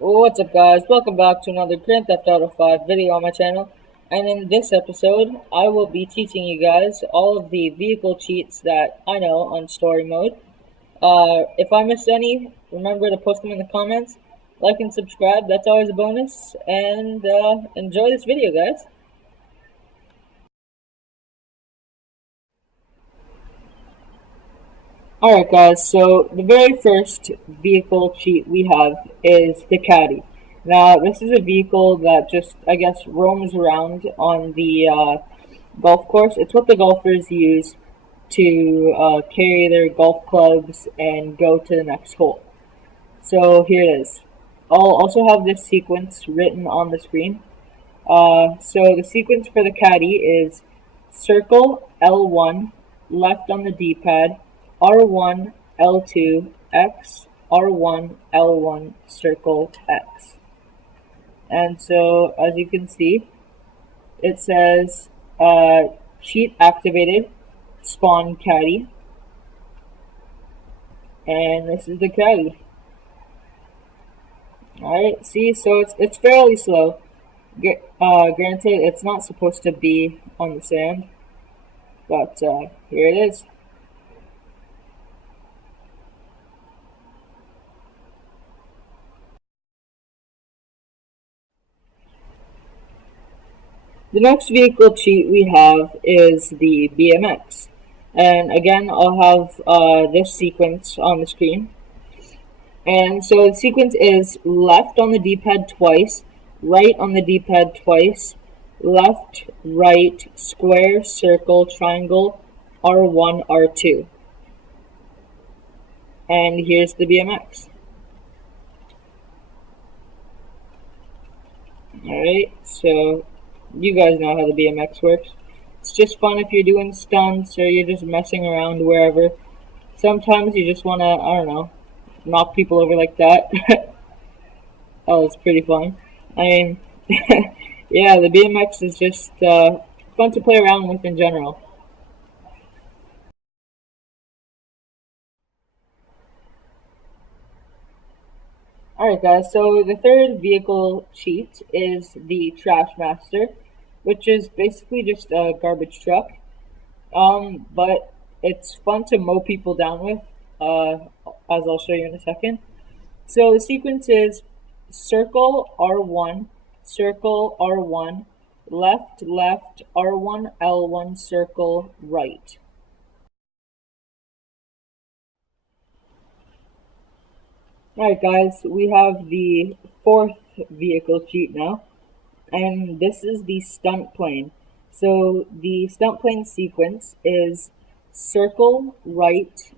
What's up guys, welcome back to another Grand Theft Auto 5 video on my channel, and in this episode I will be teaching you guys all of the vehicle cheats that I know on story mode. If I missed any, remember to post them in the comments, like and subscribe, that's always a bonus, and enjoy this video guys. Alright guys, so the very first vehicle cheat we have is the Caddy. Now this is a vehicle that just, I guess, roams around on the golf course. It's what the golfers use to carry their golf clubs and go to the next hole. So here it is. I'll also have this sequence written on the screen. So the sequence for the Caddy is circle L1, left on the D-pad, R1, L2, X, R1, L1, circle X. And so, as you can see, it says cheat activated, spawn Caddy. And this is the Caddy. Alright, see, so it's fairly slow. Granted, it's not supposed to be on the sand, but here it is. The next vehicle cheat we have is the BMX. And again, I'll have this sequence on the screen. And so the sequence is left on the D-pad twice, right on the D-pad twice, left, right, square, circle, triangle, R1, R2. And here's the BMX. Alright, so you guys know how the BMX works. It's just fun if you're doing stunts or you're just messing around wherever. Sometimes you just want to, I don't know, knock people over like that. Oh, it's pretty fun. I mean, yeah, the BMX is just fun to play around with in general. Alright guys, so the third vehicle cheat is the Trash Master, which is basically just a garbage truck. But it's fun to mow people down with, as I'll show you in a second. So the sequence is circle R1, left, left, R1, L1, circle, right. Alright guys, we have the fourth vehicle cheat now, and this is the stunt plane. So the stunt plane sequence is circle, right,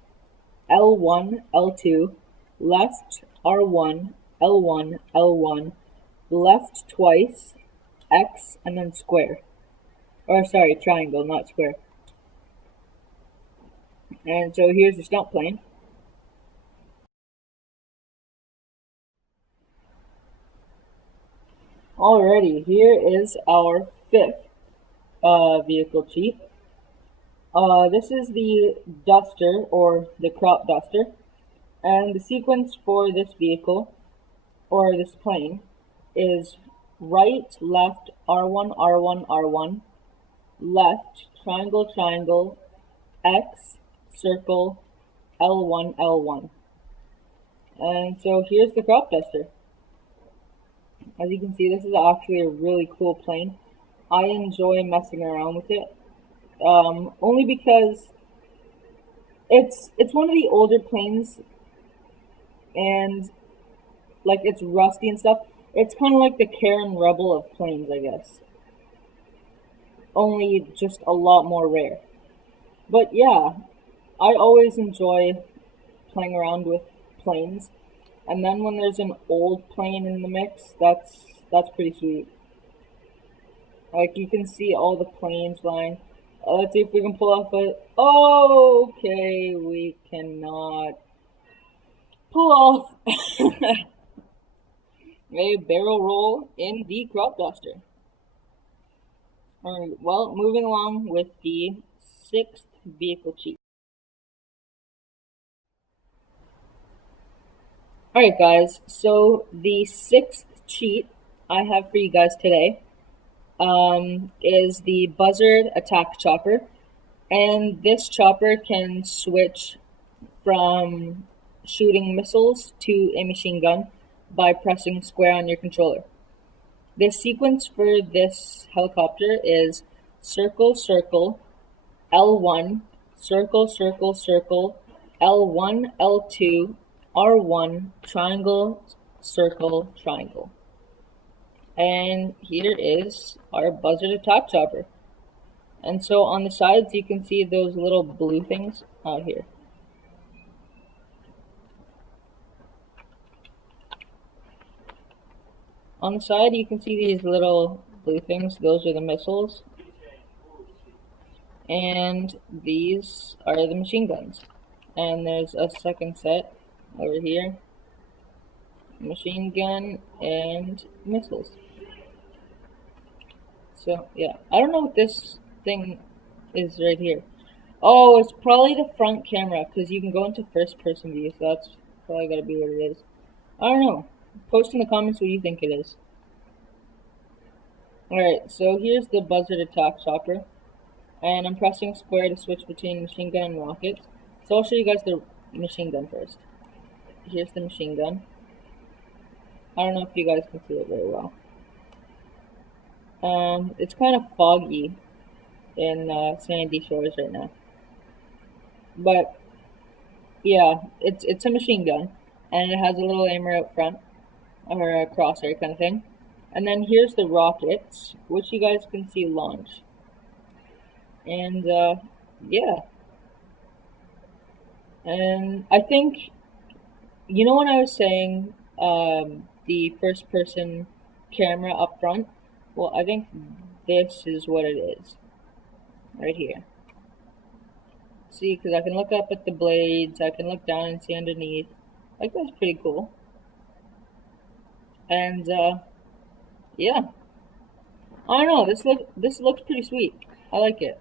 L1, L2, left, R1, L1, L1, left twice, X, and then square. Or sorry, triangle, not square. And so here's the stunt plane. Alrighty, here is our fifth vehicle cheat. This is the duster, or the crop duster, and the sequence for this vehicle, or this plane, is right, left, R1, R1, R1, left, triangle, triangle, X, circle, L1, L1. And so here's the crop duster. As you can see, this is actually a really cool plane. I enjoy messing around with it, only because it's one of the older planes, and like it's rusty and stuff. It's kind of like the Karen Rebel of planes, I guess. Only just a lot more rare. But yeah, I always enjoy playing around with planes. And then when there's an old plane in the mix, that's pretty sweet. Like you can see all the planes flying. Let's see if we can pull off a. Oh, okay, we cannot pull off a barrel roll in the crop duster. Alright, well, moving along with the sixth vehicle cheat. Alright guys, so the sixth cheat I have for you guys today is the Buzzard Attack Chopper. And this chopper can switch from shooting missiles to a machine gun by pressing square on your controller. The sequence for this helicopter is circle, circle, L1, circle, circle, circle, L1, L2, R1, triangle, circle, triangle. And here is our Buzzard Attack Chopper. And so on the sides you can see those little blue things out here. On the side you can see these little blue things, those are the missiles. And these are the machine guns. And there's a second set over here. Machine gun and missiles. So yeah, I don't know what this thing is right here. Oh, it's probably the front camera because you can go into first person view, so that's probably gotta be what it is. I don't know. Post in the comments what you think it is. Alright, so here's the Buzzard Attack Chopper. And I'm pressing square to switch between machine gun and rockets. So I'll show you guys the machine gun first. Here's the machine gun. I don't know if you guys can see it very well. It's kind of foggy in Sandy Shores right now. But yeah, it's a machine gun, and it has a little aimer out front, or a crosshair kind of thing. And then here's the rockets, which you guys can see launch. And yeah. And I think, you know when I was saying the first person camera up front? Well, I think this is what it is. Right here. See, because I can look up at the blades, I can look down and see underneath. Like, that's pretty cool. And yeah. I don't know, this looks pretty sweet. I like it.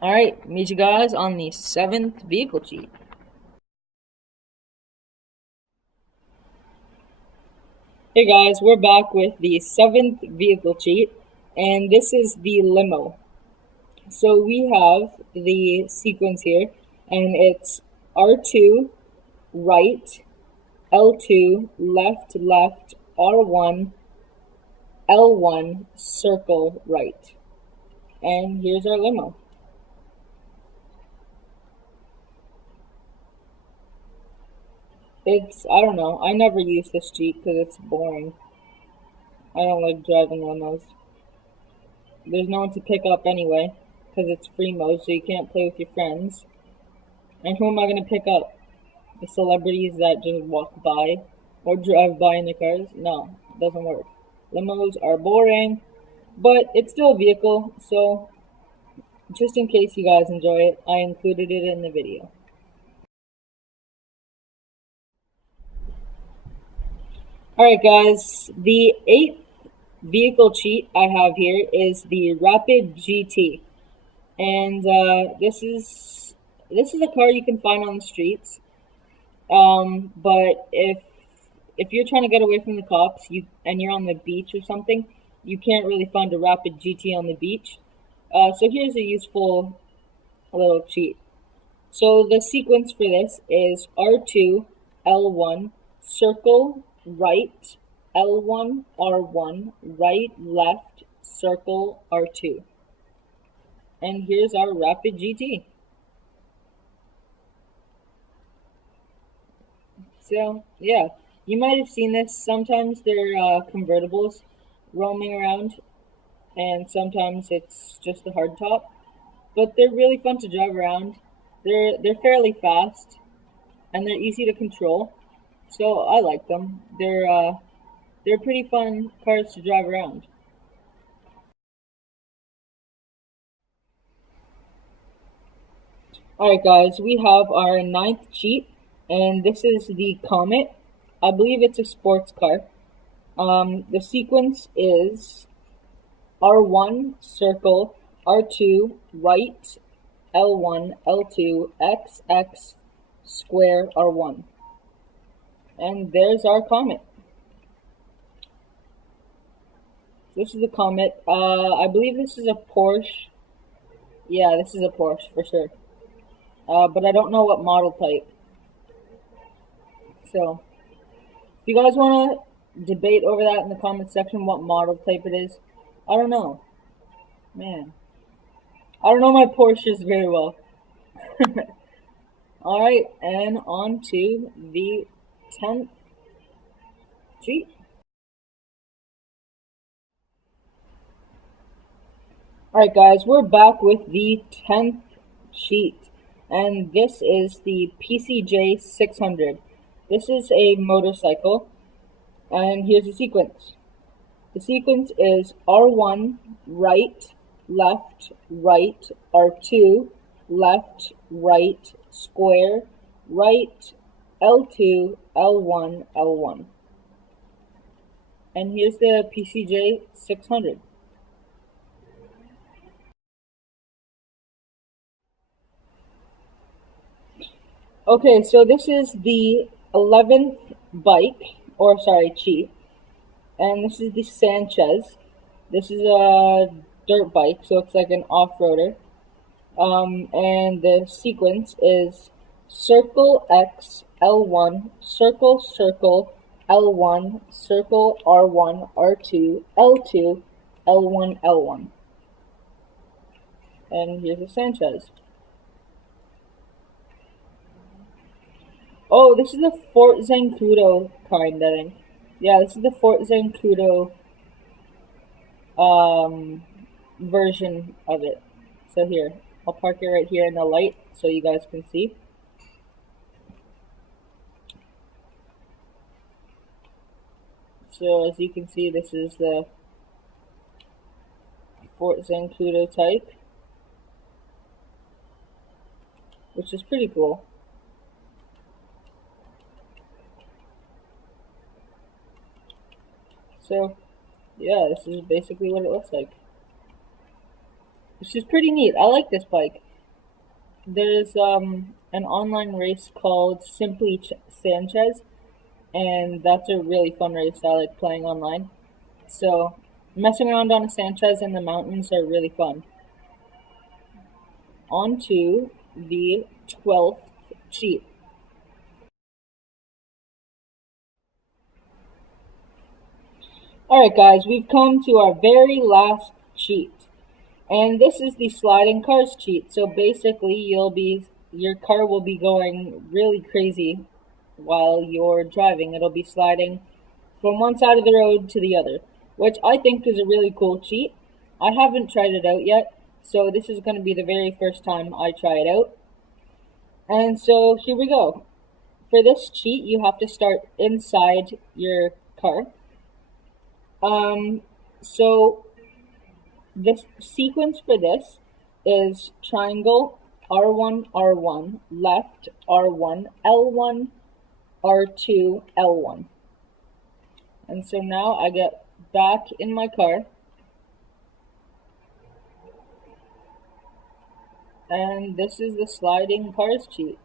Alright, meet you guys on the 7th vehicle cheat. Hey guys, we're back with the 7th vehicle cheat, and this is the limo. So we have the sequence here, and it's R2, right, L2, left, left, R1, L1, circle, right. And here's our limo. I don't know, I never use this cheat because it's boring. I don't like driving limos. There's no one to pick up anyway, because it's free mode, so you can't play with your friends. And who am I going to pick up? The celebrities that just walk by or drive by in their cars? No, it doesn't work. Limos are boring, but it's still a vehicle, so just in case you guys enjoy it, I included it in the video. Alright guys, the 8th vehicle cheat I have here is the Rapid GT. And this is a car you can find on the streets. But if you're trying to get away from the cops, and you're on the beach or something, you can't really find a Rapid GT on the beach. So here's a useful little cheat. So the sequence for this is R2, L1, circle, right, L1, R1, right, left, circle, R2. And here's our Rapid GT. So, yeah, you might have seen this. Sometimes they're convertibles roaming around, and sometimes it's just a hardtop. But they're really fun to drive around. They're fairly fast, and they're easy to control. So I like them. They're pretty fun cars to drive around. Alright guys, we have our 9th cheat, and this is the Comet. I believe it's a sports car. The sequence is R1, circle, R2, right, L1, L2, X, X, square, R1. And there's our Comet. This is the Comet. I believe this is a Porsche. Yeah, this is a Porsche for sure. But I don't know what model type. So, if you guys want to debate over that in the comment section, what model type it is, I don't know. Man, I don't know my Porsches very well. Alright, and on to the 10th cheat. Alright guys, we're back with the 10th cheat, and this is the PCJ 600. This is a motorcycle, and here's the sequence. The sequence is R1, right, left, right, R2, left, right, square, right, L2, L1, L1. And here's the PCJ 600. Okay, so this is the 11th bike, or sorry, cheat. And this is the Sanchez. This is a dirt bike, so it's like an off-roader. And the sequence is circle X, L1, circle, circle, L1, circle, R1, R2, L2, L1, L1. And here's the Sanchez. Oh, this is the Fort Zancudo kind, I think. Yeah, this is the Fort Zancudo version of it. So here, I'll park it right here in the light so you guys can see. So as you can see, this is the Fort Zancudo type, which is pretty cool. So, yeah, this is basically what it looks like. Which is pretty neat. I like this bike. There's an online race called Simply Sanchez, and that's a really fun race I like playing online. So, messing around on a Sanchez in the mountains are really fun. On to the 12th cheat. Alright guys, we've come to our very last cheat. And this is the sliding cars cheat. So basically your car will be going really crazy while you're driving. It'll be sliding from one side of the road to the other, which I think is a really cool cheat. I haven't tried it out yet, so this is going to be the very first time I try it out. And so here we go. For this cheat, you have to start inside your car. So this sequence for this is triangle, R1, R1, left, R1, L1, R2, L1. And so now I get back in my car. And this is the sliding cars cheat.